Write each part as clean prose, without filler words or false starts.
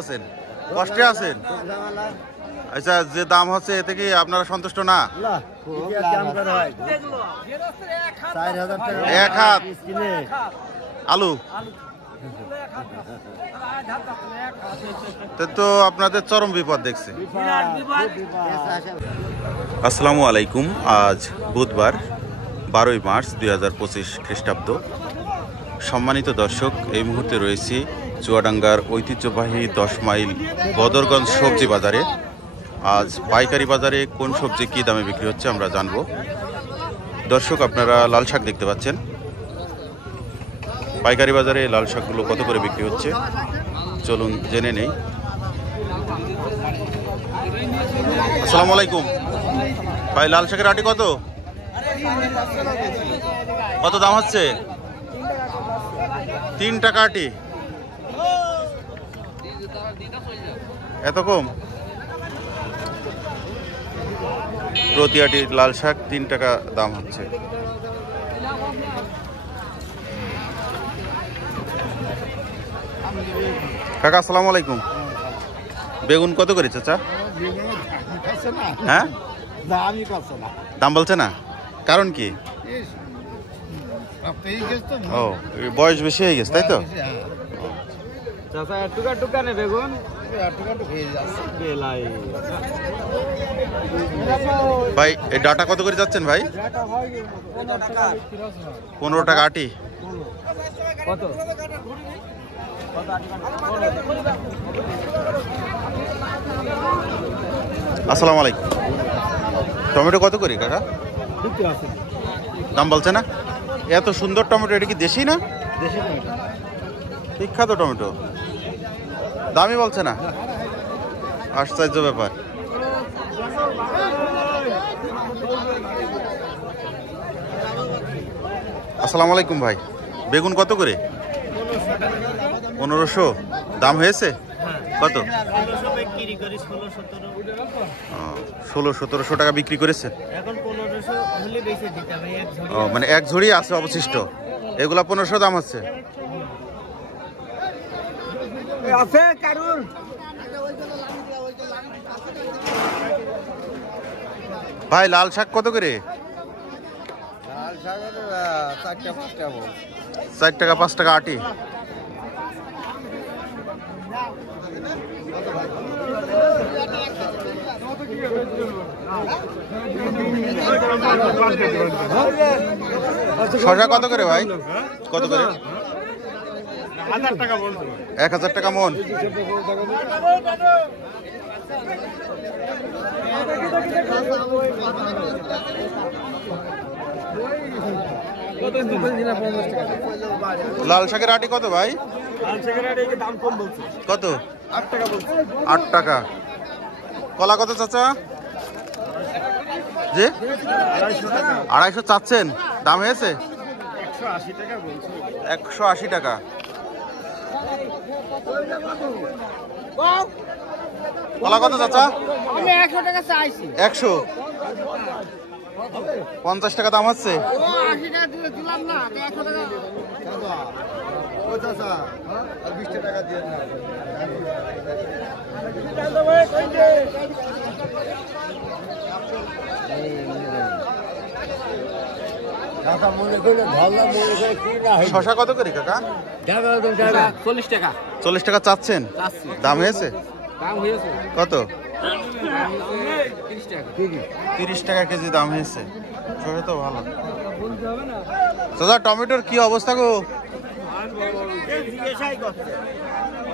আছেন কষ্টে আছেন আচ্ছা যে দাম হচ্ছে এতে কি আপনারা সন্তুষ্ট না? এক হাত আলু তো আপনাদের চরম বিপদ দেখছে। আসসালামু আলাইকুম। আজ বুধবার 12ই মার্চ 2025 খ্রিস্টাব্দ। সম্মানিত দর্শক, এই মুহূর্তে রয়েছি চুয়াডাঙ্গার ঐতিহ্যবাহী 10 মাইল বদরগঞ্জ সবজি বাজারে। আজ পাইকারি বাজারে কোন সবজি কী দামে বিক্রি হচ্ছে আমরা জানবো। দর্শক, আপনারা লাল শাক দেখতে পাচ্ছেন। পাইকারি বাজারে লাল শাকগুলো কত করে বিক্রি হচ্ছে চলুন জেনে নেই। আসসালামু আলাইকুম ভাই, লাল শাকের আটি কত কত দাম হচ্ছে? 3 টাকা আটি। এত কম? প্রতি আটি লাল শাক 3 টাকা দাম হচ্ছে। কাকা আসসালামু আলাইকুম। বেগুন কত করে চাচা? হ্যাঁ, দাম বলছে না, কারণ কি? ও, বয়স বেশি হয়ে গেছে তাই তো। ভাই এই ডাটা কত করে যাচ্ছেন ভাই? 15 টাকা আটি। আসসালামু আলাইকুম। টমেটো কত করে কাকা? দাম বলছে না? এত সুন্দর টমেটো, এটা কি দেশি না? বিখ্যাত টমেটো, দামই বলছে না, আশ্চর্য ব্যাপার। আসসালামু আলাইকুম ভাই, বেগুন কত করে? 1500 দাম হয়েছে? কত? 1600-1700 টাকা বিক্রি করেছে। ও, মানে এক ঝুড়ি আছে অবশিষ্ট, এগুলা 1500 দাম হচ্ছে। ভাই লাল শাক কত করে? 4 টাকা 5 টাকা আটি। শসা কত করে ভাই? কত করে? 1000 টাকা মন। লাল শাকের আটি কত ভাই? কত? 8 টাকা। কলা কত চাচা? জি 250 চাচ্ছেন, দাম হয়েছে? 180 টাকা। কলা কত চাচা? 150 টাকা দাম হচ্ছে। শশা কত করে কাকা? 40 টাকা। 40 টাকা চাচ্ছেন, দাম হয়েছে? কত? 30 টাকা কেজি দাম হয়েছে। শশা তো ভালো। দাদা টমেটোর কি অবস্থা গো?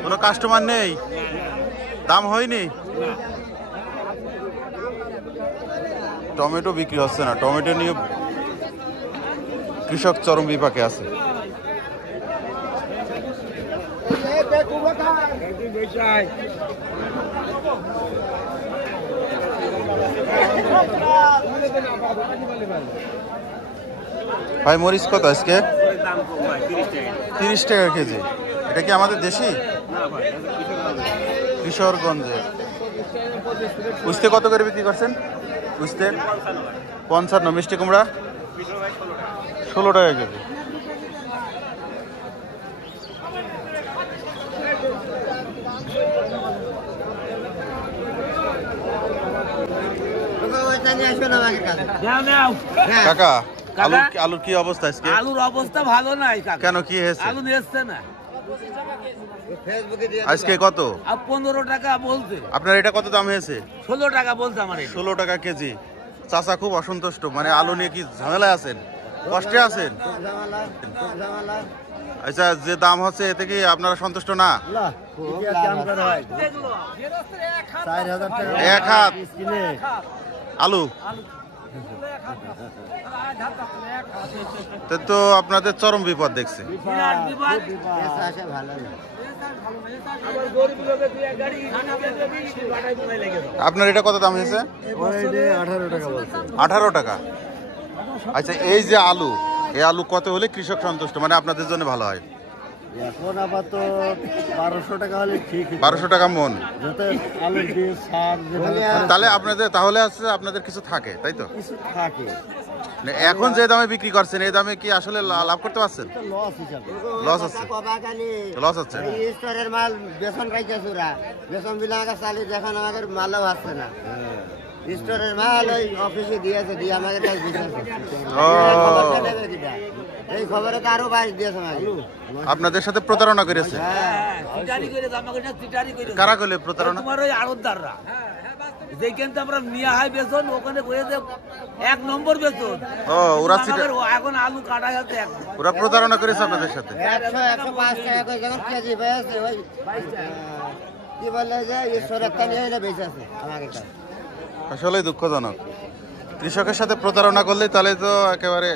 কোনো কাস্টমার নেই, দাম হয়নি, টমেটো বিক্রি হচ্ছে না। টমেটো নিয়ে কৃষক চরম বিপাকে আছে। ভাই মরিচ কত আজকে? 30 টাকা কেজি। এটা কি আমাদের দেশি? কিশোরগঞ্জে। উস্তে কত করে বিক্রি করছেন? উস্তে 55। মিষ্টি কুমড়া 16 টাকা কেজি। কাকা আলুর কি অবস্থা আজকে? আলুর অবস্থা ভালো নাই কাকা। কেন কি হয়েছে? আলু নিচ্ছে না আজকে কত? আর 15 টাকা বলছে। আপনার এটা কত দাম হয়েছে? 16 টাকা বলছে আমার এটা। 16 টাকা কেজি। চাচা খুব অসন্তুষ্ট, মানে আলু নিয়ে কি ঝামেলায় আছেন, কষ্টে আছেন? আচ্ছা, যে দাম হচ্ছে এতে কি আপনারা সন্তুষ্ট না? 1 হাত আলু তো আপনাদের চরম বিপদ দেখছে। বিরাট বিপদ। আমার গরিব লোকে দুই এক গাড়ি বাটাই বাটাই লেগে যায়। আপনার এটা কত দাম হয়েছে? 18 টাকা। আচ্ছা, এই যে আলু, এই আলু কত হলে কৃষক সন্তুষ্ট, মানে আপনাদের জন্য ভালো হয়? এখন আপাতত 1200 টাকা হলে ঠিক। 1200 টাকা মন। যাতে আলুর বীজ সার তাহলে আপনাদের কিছু থাকে, তাই তো? কিছু থাকে। মানে এখন যে দামে বিক্রি করছেন এই দামে কি আসলে লাভ করতে পারছেন? লস হিসাবে লস হচ্ছে, লস হচ্ছে। স্টোরের মাল বেসন রাইতেছে ওরা, বেসন বিলে আমাকে চালিয়ে এখন আমাদের মালও আসছে না। স্টোরের মাল ওই অফিসে দিয়েছে, দিয়ে আমাকে এই খবরে তো আরো 22 দিয়েছে আমাকে। আপনাদের সাথে প্রতারণা করেছে? চিটারি করে জামাকাটা চিটারি করে। কারা করলে প্রতারণা? তোমার ওই আড়তদাররা। যেখান থেকে আমরা নিয়ে হয় বেতন, ওখানে কইতে 1 নম্বর বেতন। ও, ওরা এখন আলু কাটা যাচ্ছে এক। ওরা প্রতারণা করেছে আপনাদের সাথে? 105 টাকা করে যখন কেজি পেয়েছে ওই কি বলে যে ঈশ্বর একটা নিয়ে এনে বেঁচে আছে আমাকে কাছে। আসলেই দুঃখজনক। কৃষকের সাথে প্রতারণা করলে তাহলে তো একেবারে